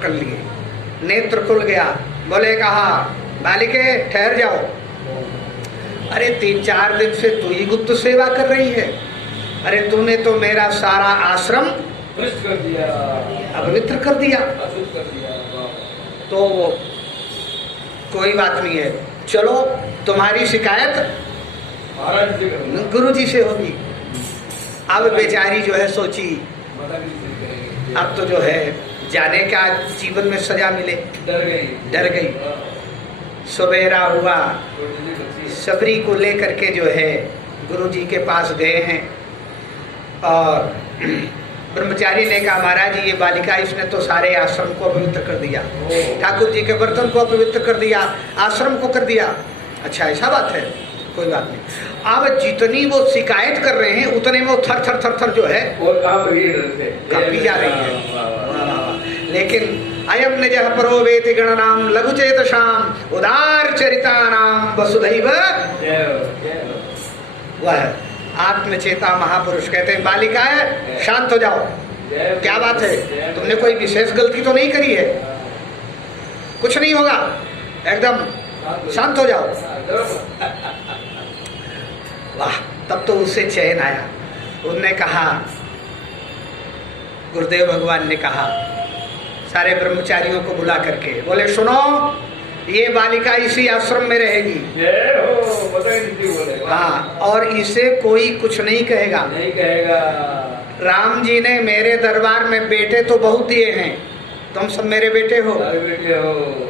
पकड़ लिए, नेत्र खुल गया। बोले कहा बालिके ठहर जाओ, अरे 3-4 दिन से तू ही गुप्त सेवा कर रही है, अरे तूने तो मेरा सारा आश्रम कर दिया, अपवित्र कर दिया। तो कोई बात नहीं है, चलो तुम्हारी शिकायत गुरु जी से होगी। अब बेचारी जो है सोची अब तो जो है जाने का जीवन में सजा मिले, डर गई। सवेरा हुआ, सबरी को लेकर के जो है गुरु जी के पास गए हैं और ब्रह्मचारी ने कहा महाराज ये बालिका इसने तो सारे आश्रम को अपवित्र कर दिया, ठाकुर जी के बर्तन को अपवित्र कर दिया, आश्रम को कर दिया। अच्छा ऐसा बात है, कोई बात नहीं। अब जितनी वो शिकायत कर रहे हैं उतने में वो थर थर थर थर जो है कांपी जा रही है। लेकिन अयम निज परो वेति गणनाम लघु चेतसाम उदार चरितानाम वसुधैव, वह आत्मचेता महापुरुष कहते हैं बालिका है शांत हो जाओ, क्या बात है, तुमने कोई विशेष गलती तो नहीं करी है, कुछ नहीं होगा, एकदम शांत हो जाओ। वाह, तब तो उससे चैन आया। उनने कहा, गुरुदेव भगवान ने कहा सारे ब्रह्मचारियों को बुला करके बोले सुनो ये बालिका इसी आश्रम में रहेगी, हाँ, और इसे कोई कुछ नहीं कहेगा। राम जी ने मेरे दरबार में बेटे तो बहुत दिए हैं, तुम सब मेरे बेटे हो,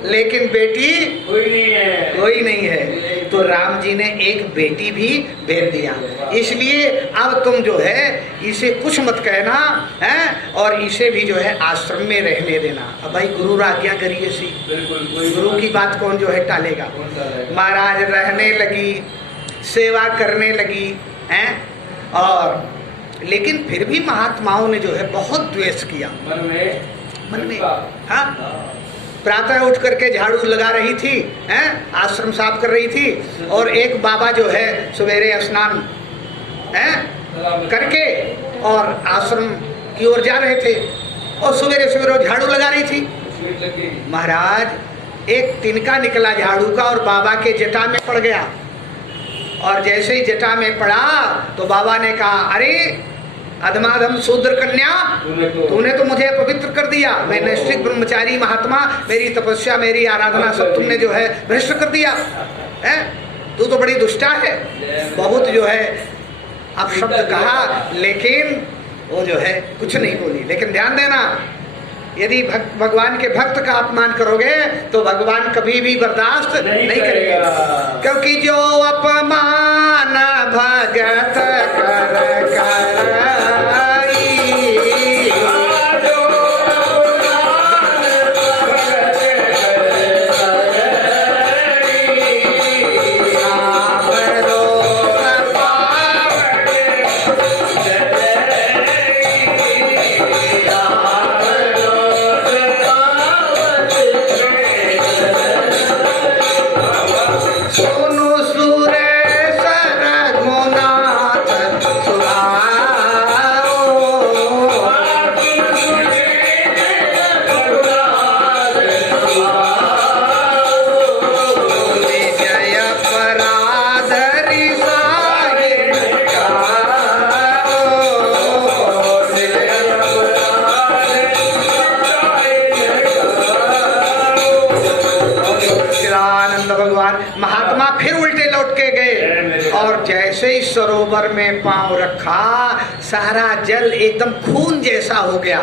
लेकिन बेटी कोई नहीं है। तो राम जी ने एक बेटी भी भेज दिया, इसलिए अब तुम जो है इसे कुछ मत कहना है और इसे भी जो है आश्रम में रहने देना। अब भाई गुरु आज्ञा करिए सी, गुरु की बात कौन जो है टालेगा। महाराज रहने लगी, सेवा करने लगी हैं, और लेकिन फिर भी महात्माओं ने जो है बहुत द्वेष किया मन में। हाँ, प्रातः उठ करके झाड़ू लगा रही थी, हैं, आश्रम साफ कर रही थी, और एक बाबा जो है सवेरे स्नान करके और आश्रम की ओर जा रहे थे और सवेरे सवेरे झाड़ू लगा रही थी। महाराज एक तिनका निकला झाड़ू का और बाबा के जटा में पड़ गया, और जैसे ही जटा में पड़ा तो बाबा ने कहा अरे अधमाधम शूद्र कन्या, तूने तो मुझे पवित्र कर दिया, मैं नैष्ठिक ब्रह्मचारी महात्मा, मेरी तपस्या मेरी आराधना सब तुमने जो है भ्रष्ट कर दिया है, तू तो बड़ी दुष्टा है। बहुत जो है अपशब्द कहा, लेकिन वो जो है कुछ नहीं बोली। लेकिन ध्यान देना, यदि भगवान के भक्त का अपमान करोगे तो भगवान कभी भी बर्दाश्त नहीं करेंगे, क्योंकि जो अपमान भगत कर सरोवर में पांव रखा, सारा जल एकदम खून जैसा हो गया,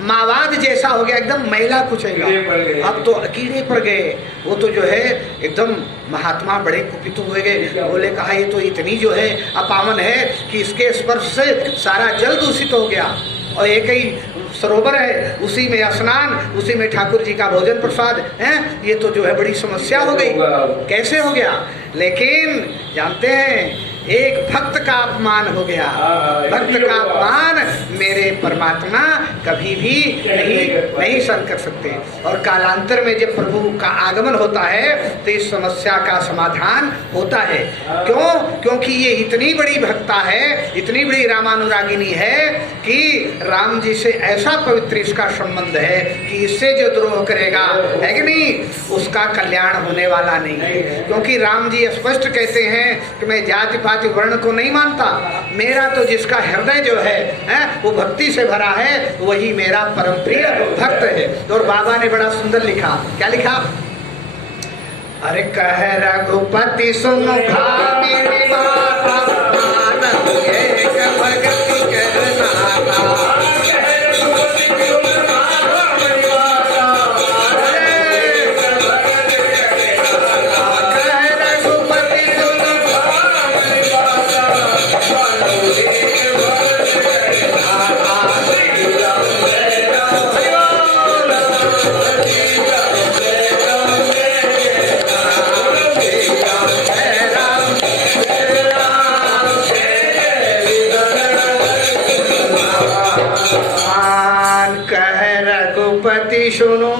मावाद जैसा हो गया, एकदम मैला कुचैला। अब तो कीड़े पड़ गए। वो तो जो है एकदम महात्मा बड़े कुपित हुए गए, बोले कहा ये तो इतनी जो है अपावन है कि इसके स्पर्श से सारा जल दूषित हो गया, और एक ही सरोवर है, उसी में स्नान, उसी में ठाकुर जी का भोजन प्रसाद है, ये तो जो है बड़ी समस्या हो गई, कैसे हो गया। लेकिन जानते हैं एक भक्त का अपमान हो गया। भक्त का अपमान मेरे परमात्मा कभी भी नहीं सहन कर सकते। और कालांतर में जब प्रभु का आगमन होता है तो इस समस्या का समाधान होता है। क्यों? क्योंकि ये इतनी बड़ी भक्ता है, इतनी बड़ी रामानुरागिनी है कि राम जी से ऐसा पवित्र इसका संबंध है कि इससे जो द्रोह करेगा, है कि नहीं, उसका कल्याण होने वाला नहीं है। क्योंकि राम जी स्पष्ट कहते हैं कि मैं जाति पाति वर्ण को नहीं मानता, मेरा तो जिसका हृदय जो है वो भक्ति से भरा है वही मेरा परम प्रिय भक्त है। और बाबा ने बड़ा सुंदर लिखा, क्या लिखा? अरे कह रघुपति सुन भामिनी माता, एक भगति करना। सुनो,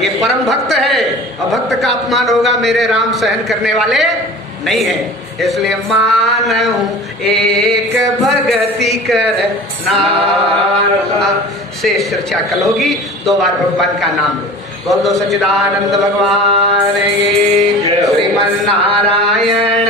ये परम भक्त है और भक्त का अपमान होगा मेरे राम सहन करने वाले नहीं है। इसलिए मानहूं एक भगति कर नार से चर्चा कल होगी। 2 बार भगवान का नाम लो, बोल दो सच्चिदानंद भगवान श्रीमन नारायण